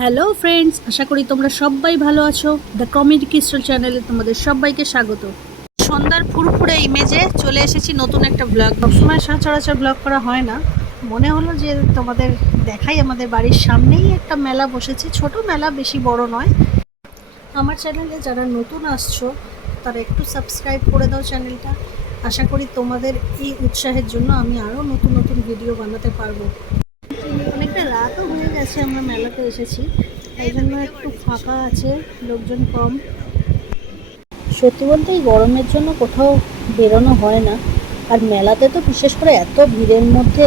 Hello friends, আশা করি তোমরা সবাই ভালো আছো। দ্য কমেডি ক্রিস্টাল চ্যানেলে তোমাদের সবাইকে স্বাগত। সন্ধ্যার ফুরফুরে ইমেজে চলে এসেছি নতুন একটা ব্লগ। সবসময় সচরাচর ব্লগ করা হয় না, মনে হলো যে তোমাদের দেখাই। আমাদের বাড়ির সামনেই একটা মেলা বসেছে, ছোট মেলা, বেশি বড় নয়। আমার চ্যানেলে যারা নতুন আসছো তারা একটু সাবস্ক্রাইব করে দাও চ্যানেলটা। আশা করি তোমাদের এই উৎসাহের জন্য আমি আরও নতুন নতুন ভিডিও বানাতে পারবো। অনেকটা রাতও হয়ে গেছে, আমরা মেলাতে এসেছি, এই জন্য একটু ফাঁকা আছে, লোকজন কম। সত্যি বলতে এই গরমের জন্য কোথাও বেরোনো হয় না, আর মেলাতে তো বিশেষ করে এত ভিড়ের মধ্যে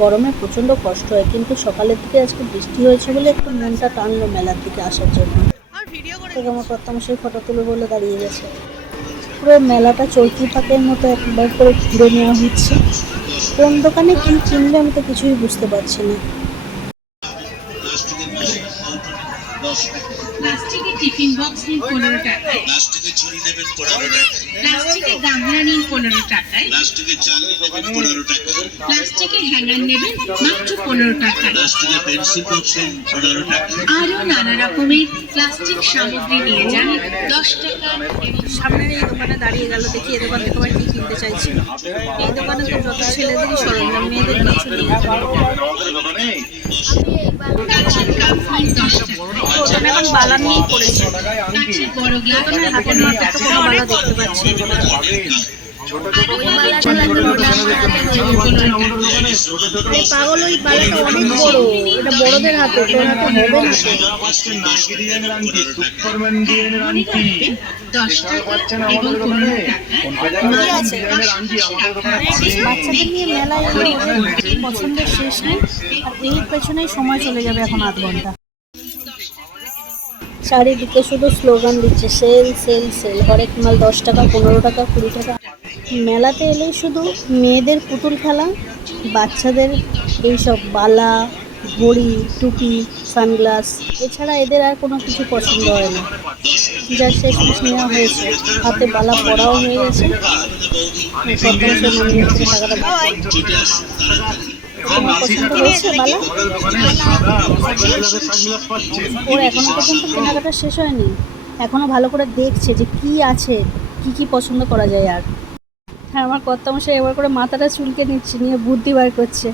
গরমে প্রচণ্ড কষ্ট হয়। কিন্তু সকালের দিকে আজকে বৃষ্টি হয়েছে বলে একটু মনটা টানলো মেলার দিকে আসার জন্য। আমার কর্তামশাই ফটো তুলে বলে দাঁড়িয়ে গেছে। পুরো মেলাটা চৈতি পাকের মতো একবার করে ঘুরে নেওয়া হচ্ছে। কোন দোকানে কি কিনবে আমি তো কিছুই বুঝতে পারছি না। প্লাস্টিকের টিফিন বক্স নিন 15 টাকায়, প্লাস্টিকের ঝুড়ি নেবেন 15 টাকায়, প্লাস্টিকের গামলা নিন 15 টাকায়, প্লাস্টিকের চালনি নেবেন 15 টাকায়, প্লাস্টিকের হ্যাঙ্গার নেবেন মাত্র 15 টাকায়, প্লাস্টিকের পেন্সিল বক্স নিন 15 টাকায়। আরও নানা রকমের প্লাস্টিক সামগ্রী নিয়ে যান 10 টাকা। সামনের এই দোকানে দাঁড়িয়ে গেল, দেখি এই দোকান থেকে আবার কি কিনতে চাইছি। এই দোকানে তো যত ছেলেদেরই সরঞ্জাম, মেয়েদের কিছু নেই। এখন বালা নিয়েই পড়েছে, হাতের মাথা তো কোনো বালা দেখতে পাচ্ছি। পাগল, ওই বালাটা অনেক বড়, এটা বড়দের হাতে, তোর হাতে হবে না। বাচ্চাদের নিয়ে মেলায় পছন্দের শেষ নেই, আর এর পেছনেই সময় চলে যাবে এখন আধ ঘন্টা। চারিদিকে শুধু স্লোগান দিচ্ছে, সেল সেল সেল, হরেক মাল 10 টাকা, 15 টাকা, 20 টাকা। মেলাতে এলেই শুধু মেয়েদের পুতুল খেলা, বাচ্চাদের এইসব বালা, ঘড়ি, টুপি, সানগ্লাস, এছাড়া এদের আর কোনো কিছু পছন্দ হয় না। যার শেষ পিস নেওয়া হয়েছে, হাতে বালা পরাও হয়ে গেছে। তোমার পছন্দ হয়েছে বালা? ওর এখনো পর্যন্ত কেনাকাটা শেষ হয়নি, এখনো ভালো করে দেখছে যে কি আছে, কি কি পছন্দ করা যায়। আর হ্যাঁ, আমার কর্তামশাই এবার করে মাথাটা চুলকে নিচ্ছে, নিয়ে বুদ্ধি বার করছে।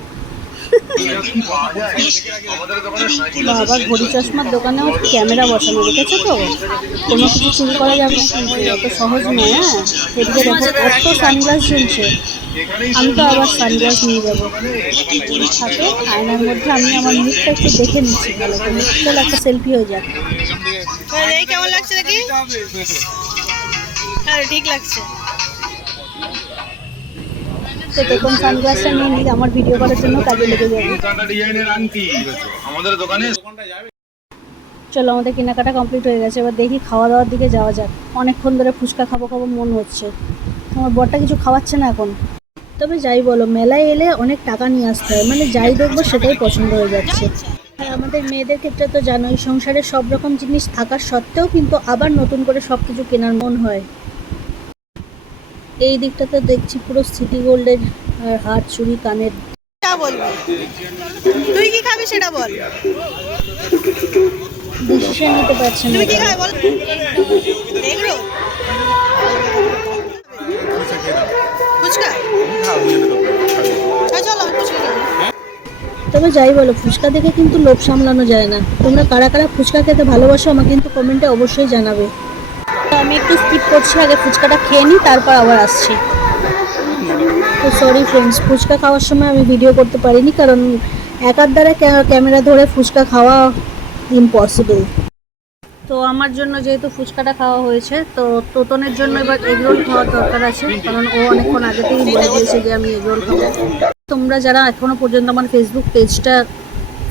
বাবা, ঘড়ি চশমার দোকানেও ক্যামেরা বসানো, রেখেছে তো, কোনো কিছু চুরি করা যাবে না, কিন্তু অত সহজ নয়। হ্যাঁ, এদিকে দেখো কত সানগ্লাস ঝুলছে। আমি তো আবার সানগ্লাস নিয়ে যাবো। থাকে আয়নার মধ্যে আমি আমার মুখটা একটু দেখে নিচ্ছি ভালো করে। চল একটা সেলফি হয়ে যাক। কেমন লাগছে নাকি? হ্যাঁ, ঠিক লাগছে। সেরকম সানগ্লাসটা নিয়ে নিলে আমার ভিডিও করার জন্য কাজে লেগে যাবে। চলো, আমাদের কেনাকাটা কমপ্লিট হয়ে গেছে, এবার দেখি খাওয়া দাওয়ার দিকে যাওয়া যাক। অনেকক্ষণ ধরে ফুচকা খাবো খাবো মন হচ্ছে, আমার বরটা কিছু খাওয়াচ্ছে না এখন। তবে যাই বলো, মেলায় এলে অনেক টাকা নিয়ে আসতে হয়, মানে যাই দেখবো সেটাই পছন্দ হয়ে যাচ্ছে। আর আমাদের মেয়েদের ক্ষেত্রে তো জানোই, সংসারে সব রকম জিনিস থাকার সত্ত্বেও কিন্তু আবার নতুন করে সব কিছু কেনার মন হয়। এই দিকটাতে দেখছি পুরো সিটি গোল্ডের হার, চুড়ি, কানের। তুই কি খাবি সেটা বল। ডিসিশন নিতে পারছে না। তুই কি খাবি বল। এগরো ফুচকা, চল আমি ফুচকা খাবো। তবে যাই বলো, ফুচকা দেখে কিন্তু লোভ সামলানো যায় না। তোমরা কারা কারা ফুচকা খেতে ভালোবাসো আমাকে কিন্তু কমেন্টে অবশ্যই জানাবে। আমি একটু স্কিপ করছি, আগে ফুচকাটা খেয়ে নিই, তারপর আবার আসছি। তো সরি ফ্রেন্ডস, ফুচকা খাওয়ার সময় আমি ভিডিও করতে পারিনি, কারণ একার দ্বারা ক্যামেরা ধরে ফুচকা খাওয়া ইম্পসিবল। তো আমার জন্য যেহেতু ফুচকাটা খাওয়া হয়েছে, তো তোতনের জন্য এবার এগরোল খাওয়ার দরকার আছে, কারণ ও অনেকক্ষণ আগে থেকেই বলে দিয়েছে যে আমি এগরোল খাবো। তোমরা যারা এখনও পর্যন্ত আমার ফেসবুক পেজটা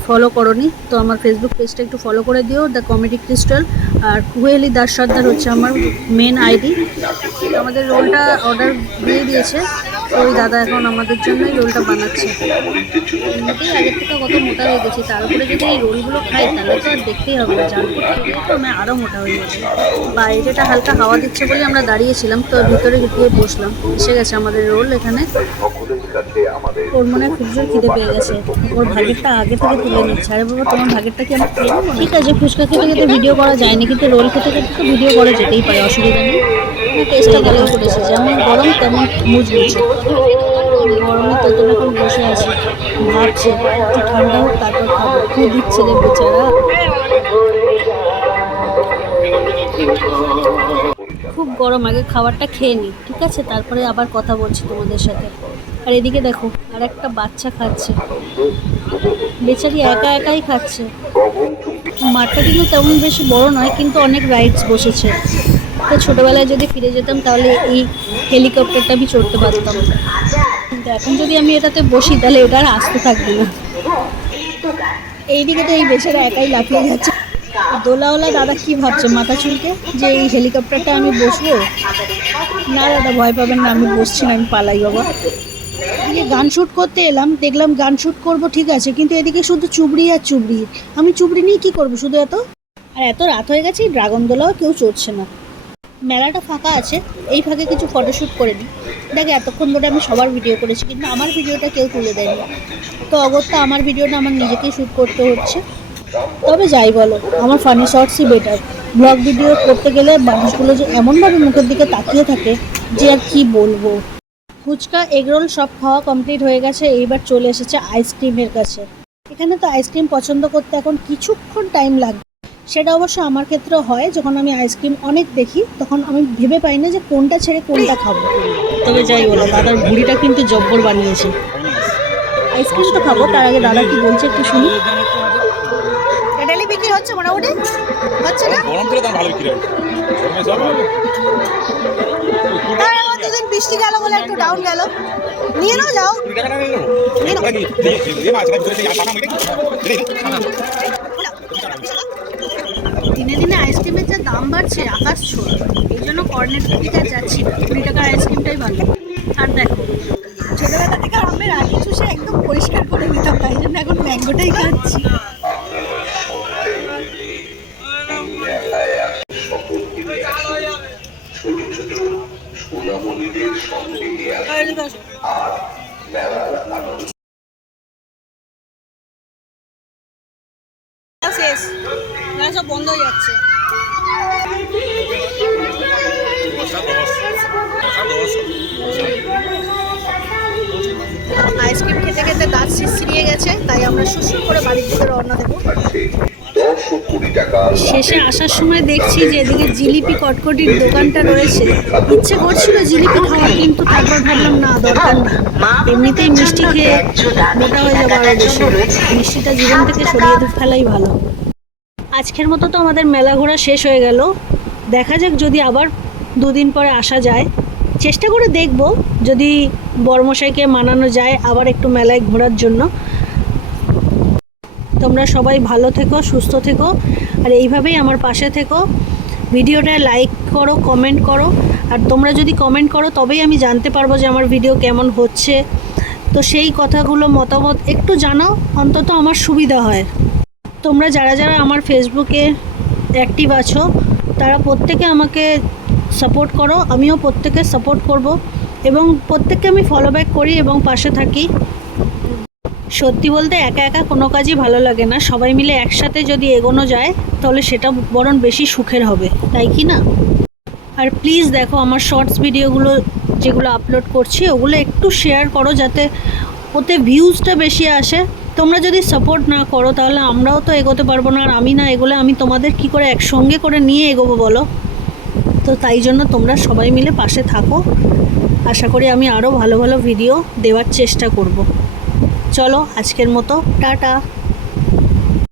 ফলো করোনি, তো আমার ফেসবুক পেজটা একটু ফলো করে দিও, দ্য কমেডি ক্রিস্টাল। আর কুহেলি দাস সর্দার হচ্ছে আমার মেন আইডি। আমাদের রোলটা অর্ডার দিয়ে দিয়েছে, ওই দাদা এখন আমাদের জন্যই রোলটা বানাচ্ছে। এমনিতেই আগের থেকে কত মোটা হয়ে গেছি, তার উপরে যদি এই রোলগুলো খাই তাহলে তো আর দেখতেই হবে না, জাল করতে তো আমি আরও মোটা হয়ে যাবে। বাইরেটা হালকা হাওয়া দিচ্ছে বলে আমরা দাঁড়িয়েছিলাম, তো ভিতরে গিয়ে বসলাম। এসে গেছে আমাদের রোল এখানে। ওর মনে হয় খুব জোর খিদে পেয়ে গেছে, ওর ভাগেরটা আগে থেকে তুলে নিচ্ছে। আরে বাবা, তোমার ভাগেরটা কি আমি খেয়ে নেবো? ঠিক আছে, ফুচকা খেতে খেতে ভিডিও করা যায়নি, কিন্তু রোল খেতে খেতে তো ভিডিও করা যেতেই পারে, অসুবিধা নেই। টেস্টটা ভালো করেছে, যেমন গরম তেমন মুচমুচে। গরমে তো এখন বসে আছে, ভাবছে একটু ঠান্ডা হোক তারপর খাবো। খুব দিচ্ছে রে বেচারা, খুব গরম। আগে খাবারটা খেয়ে নিই, ঠিক আছে, তারপরে আবার কথা বলছি তোমাদের সাথে। আর এদিকে দেখো, আর একটা বাচ্চা খাচ্ছে, বেচারি একা একাই খাচ্ছে। মাঠটা কিন্তু তেমন বেশি বড় নয়, কিন্তু অনেক রাইডস বসেছে। তো ছোটোবেলায় যদি ফিরে যেতাম তাহলে এই হেলিকপ্টারটা আমি চড়তে পারতাম, কিন্তু এখন যদি আমি এটাতে বসি তাহলে এটা আর আসতে থাকবে না। এইদিকে তো এই বেচারা একাই লাফিয়ে যাচ্ছে। দোলাওয়ালা দাদা কি ভাবছে মাথা চুলকে, যে এই হেলিকপ্টারটা আমি বসবো? না দাদা, ভয় পাবেন না, আমি বসছি না, আমি পালাই বাবা। এদিকে গান শ্যুট করতে এলাম, দেখলাম গান শ্যুট করবো ঠিক আছে, কিন্তু এদিকে শুধু চুবড়ি আর চুবড়ি। আমি চুবড়ি নিয়ে কী করবো শুধু এত? আর এত রাত হয়ে গেছে, ড্রাগন দোলাও কেউ চড়ছে না। মেলাটা ফাঁকা আছে, এই ফাঁকে কিছু ফটোশ্যুট করে নিই। দেখে এতক্ষণ ধরে আমি সবার ভিডিও করেছি, কিন্তু আমার ভিডিওটা কেউ তুলে দেয়নি। তো অগত্যা আমার ভিডিওটা আমার নিজেকেই শ্যুট করতে হচ্ছে। তবে যাই বলো, আমার ফানি শর্টসই বেটার। ব্লগ ভিডিও করতে গেলে মানুষগুলো যে এমনভাবে মুখের দিকে তাকিয়ে থাকে যে আর কি বলবো। ফুচকা, এগরোল সব খাওয়া কমপ্লিট হয়ে গেছে, এইবার চলে এসেছে আইসক্রিমের কাছে। এখানে তো আইসক্রিম পছন্দ করতে এখন কিছুক্ষণ টাইম লাগবে। সেটা অবশ্য আমার ক্ষেত্রেও হয়, যখন আমি আইসক্রিম অনেক দেখি তখন আমি ভেবে পাই না যে কোনটা ছেড়ে কোনটা খাবো। তবে যাই বলো, দাদার ভুড়িটা কিন্তু জব্বর বানিয়েছে। আইসক্রিম তো খাবো, তার আগে দাদা কি বলছে একটু শুনি। ডেলি বিক্রি হচ্ছে মোটামুটি, হচ্ছে না? গরম ছিল তখন ভালো বিক্রি হয়। গরমে সব ভালো। তার আমার দুদিন বৃষ্টি গেল বলে একটু ডাউন গেল। নিয়ে নাও, যাও 20 টাকা নিয়ে নেবো। নিয়ে নাও। এই মাছ এটা ভিতরে আর পাকা মুইটা কি? দিনে দিনে আইসক্রিমের যা দাম বাড়ছে আকাশ ছোঁয়া, এই জন্য কর্নেটের দিকে আর যাচ্ছি না, 20 টাকার আইসক্রিমটাই ভালো। আর দেখো, ছোটবেলা থেকে আমের আগে চুষে একদম পরিষ্কার করে নিতাম, তাই জন্য এখন ম্যাঙ্গোটাই খাচ্ছি। শেষ, না সব বন্ধ হয়ে যাচ্ছে। আইসক্রিম খেতে খেতে দাঁত শিরশিরিয়ে গেছে, তাই আমরা সুসুর করে বাড়ির দিকে রওনা দেবো। শেষে আসার সময় দেখছি যে এদিকে জিলিপি কটকটির দোকানটা রয়েছে। ইচ্ছে করছিল জিলিপি খাওয়ার, কিন্তু তারপর ভাবলাম না, দরকার নেই, এমনিতেই মিষ্টি খেয়ে মোটা হয়ে যাবো আরও বেশি। মিষ্টিটা জীবন থেকে সরিয়ে ফেলাই ভালো। আজকের মতো তো আমাদের মেলা ঘোরা শেষ হয়ে গেল। দেখা যাক, যদি আবার 2 দিন পরে আসা যায়, চেষ্টা করে দেখব যদি বড়মশাইকে মানানো যায় আবার একটু মেলায় ঘোরার জন্য। তোমরা সবাই ভালো থেকো, সুস্থ থেকো, আর এইভাবেই আমার পাশে থেকো। ভিডিওটা লাইক করো, কমেন্ট করো, আর তোমরা যদি কমেন্ট করো তবেই আমি জানতে পারবো যে আমার ভিডিও কেমন হচ্ছে। তো সেই কথাগুলো মতামত একটু জানাও, অন্তত আমার সুবিধা হয়। তোমরা যারা যারা আমার ফেসবুকে অ্যাক্টিভ আছো তারা প্রত্যেকে আমাকে সাপোর্ট করো, আমিও প্রত্যেকে সাপোর্ট করব, এবং প্রত্যেককে আমি ফলো ব্যাক করি এবং পাশে থাকি। সত্যি বলতে একা একা কোনো কাজই ভালো লাগে না, সবাই মিলে একসাথে যদি এগোনো যায় তাহলে সেটা বরং বেশি সুখের হবে, তাই কি না? আর প্লিজ দেখো, আমার শর্টস ভিডিওগুলো যেগুলো আপলোড করছি ওগুলো একটু শেয়ার করো, যাতে ওতে ভিউজটা বেশি আসে। তোমরা যদি সাপোর্ট না করো তাহলে আমরাও তো এগোতে পারবো না, আর আমি না এগোলে আমি তোমাদের কি করে একসঙ্গে করে নিয়ে এগোবো বলো? তো তাই জন্য তোমরা সবাই মিলে পাশে থাকো। আশা করি আমি আরও ভালো ভালো ভিডিও দেওয়ার চেষ্টা করব। চলো, আজকের মতো টাটা।